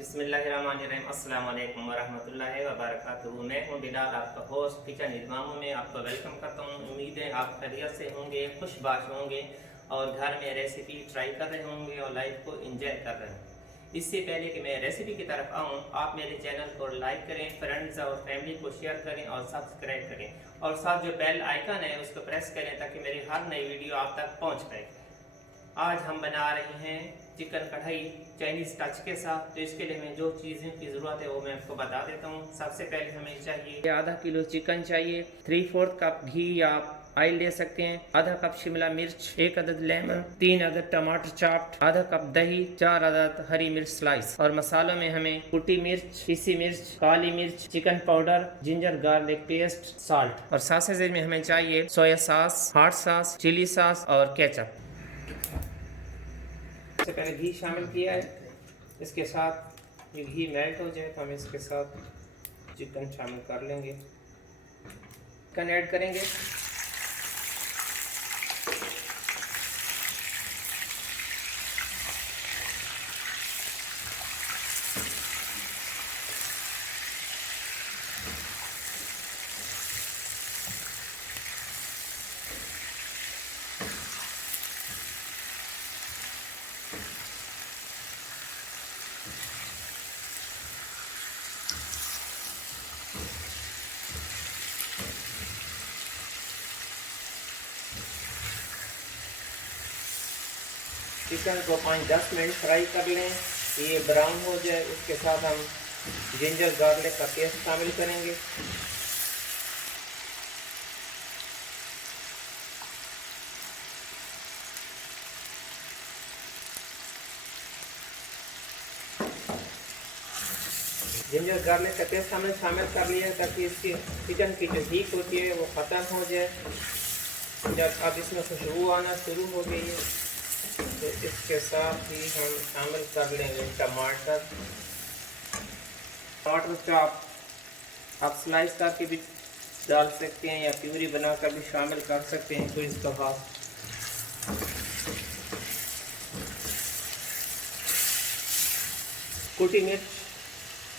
बिस्मिल्लाहिर्रहमानिर्रहीम। अस्सलाम वालेकुम वरहमतुल्लाहि वबरकातुहू। मैं हूँ बिलाल, आपका होस्ट किचन इमामों में आपको वेलकम करता हूँ। उम्मीद है आप खैरियत से होंगे, खुशबाश होंगे और घर में रेसिपी ट्राई कर रहे होंगे और लाइफ को एंजॉय कर रहे होंगे। इससे पहले कि मैं रेसिपी की तरफ आऊँ, आप मेरे चैनल को लाइक करें, फ्रेंड्स और फैमिली को शेयर करें और सब्सक्राइब करें और साथ जो बेल आइकन है उसको प्रेस करें ताकि मेरी हर नई वीडियो आप तक पहुँच पाए। आज हम बना रहे हैं चिकन कढ़ाई चाइनीज़ टच के साथ। तो इसके लिए हमें जो चीज़ों की ज़रूरत है वो मैं आपको बता देता हूँ। सबसे पहले हमें चाहिए आधा किलो चिकन चाहिए, 3/4 कप घी या ऑयल ले सकते हैं, आधा कप शिमला मिर्च, 1 अदद लेमन, 3 अदद टमाटर चाप्ड, आधा कप दही, 4 अदद हरी मिर्च स्लाइस। और मसालों में हमें कुटी मिर्च, पीसी मिर्च, काली मिर्च, chicken powder, ginger garlic paste, salt. और सॉसेज में हमें चाहिए soya sauce, hot sauce, chilli sauce और केचप। सबसे पहले घी शामिल किया है। इसके साथ ये घी मेल्ट हो जाए तो हम इसके साथ चिकन शामिल कर लेंगे, चिकन ऐड करेंगे। चिकन को 5-10 मिनट फ्राई कर लें, ये ब्राउन हो जाए। उसके साथ हम जिंजर गार्लिक का पेस्ट शामिल करेंगे। जिंजर गार्लिक का पेस्ट हमने शामिल कर लिया है ताकि इसकी चिकन की जो हीट होती है वो ख़त्म हो जाए। जब अब इसमें खुशबू आना शुरू हो गई है तो इसके साथ ही हम शामिल कर लेंगे टमाटर। टमाटर चाप आप स्लाइस करके भी डाल सकते हैं या प्यूरी बनाकर भी शामिल कर सकते हैं। तो इसका बाद कुटी मिर्च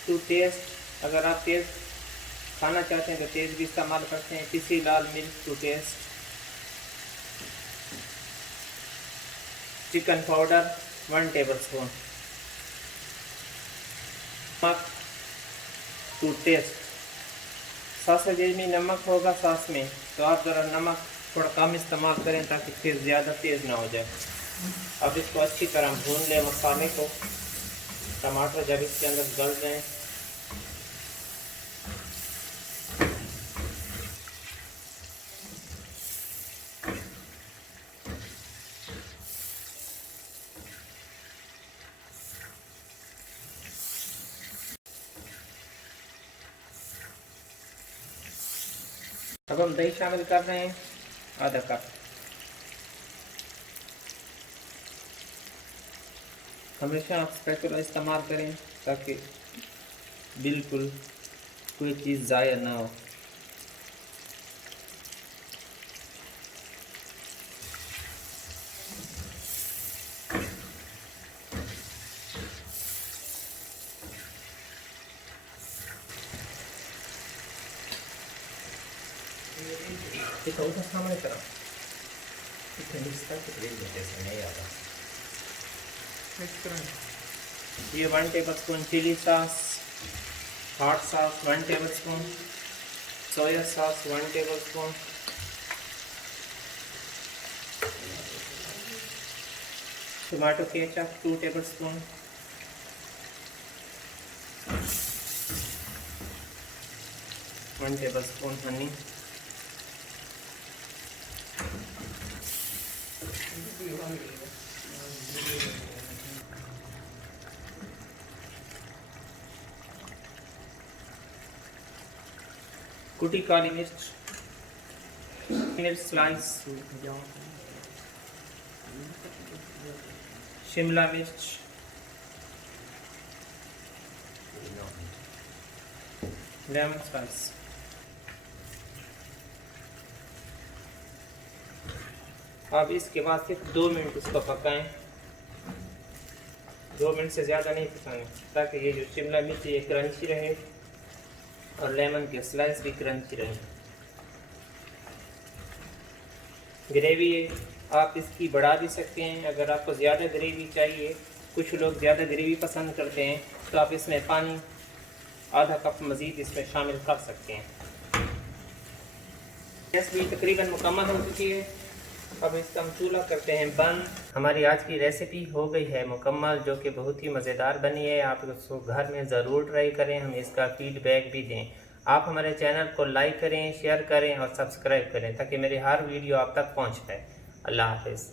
टू टेस्ट, अगर आप तेज़ खाना चाहते हैं तो तेज़ भी इस्तेमाल करते हैं। पिसी लाल मिर्च to taste, chicken powder 1 tablespoon, नमक टू टेस्ट। सॉसेज में नमक होगा सॉस में, तो आप ज़रा नमक थोड़ा कम इस्तेमाल करें ताकि फिर ज़्यादा तेज़ ना हो जाए। अब इसको अच्छी तरह भून लें मसाले को। टमाटर जब इसके अंदर गल जाए अब हम दही शामिल कर रहे हैं, आधा कप। हमेशा आप स्पैचुला इस्तेमाल करें ताकि बिल्कुल कोई चीज़ ज़ाया ना हो। तो उधर सामने तरफ ये 1 tablespoon chilli sauce, hot sauce 1 tablespoon, soya sauce 1 tablespoon, tomato ketchup 2 tablespoon, one tablespoon honey, कुटी काली मिर्च, मिर्च स्लाइस, शिमला मिर्च, लेमन स्लाइस। अब इसके बाद सिर्फ 2 मिनट इसको पकाएं। 2 मिनट से ज़्यादा नहीं पकाने, ताकि ये जो शिमला मिर्च ये क्रंची रहे और लेमन के स्लाइस भी क्रंची रहे। ग्रेवी आप इसकी बढ़ा भी सकते हैं, अगर आपको ज़्यादा ग्रेवी चाहिए, कुछ लोग ज़्यादा ग्रेवी पसंद करते हैं, तो आप इसमें पानी आधा कप मज़ीद इसमें शामिल कर सकते हैं। गैस भी तकरीबन मुकम्मल हो चुकी है। अब इसका हम चूल्हा करते हैं बंद। हमारी आज की रेसिपी हो गई है मुकम्मल, जो कि बहुत ही मज़ेदार बनी है। आप इसको घर में ज़रूर ट्राई करें, हम इसका फीडबैक भी दें। आप हमारे चैनल को लाइक करें, शेयर करें और सब्सक्राइब करें, ताकि मेरी हर वीडियो आप तक पहुंच पाए। अल्लाह हाफ़िज़।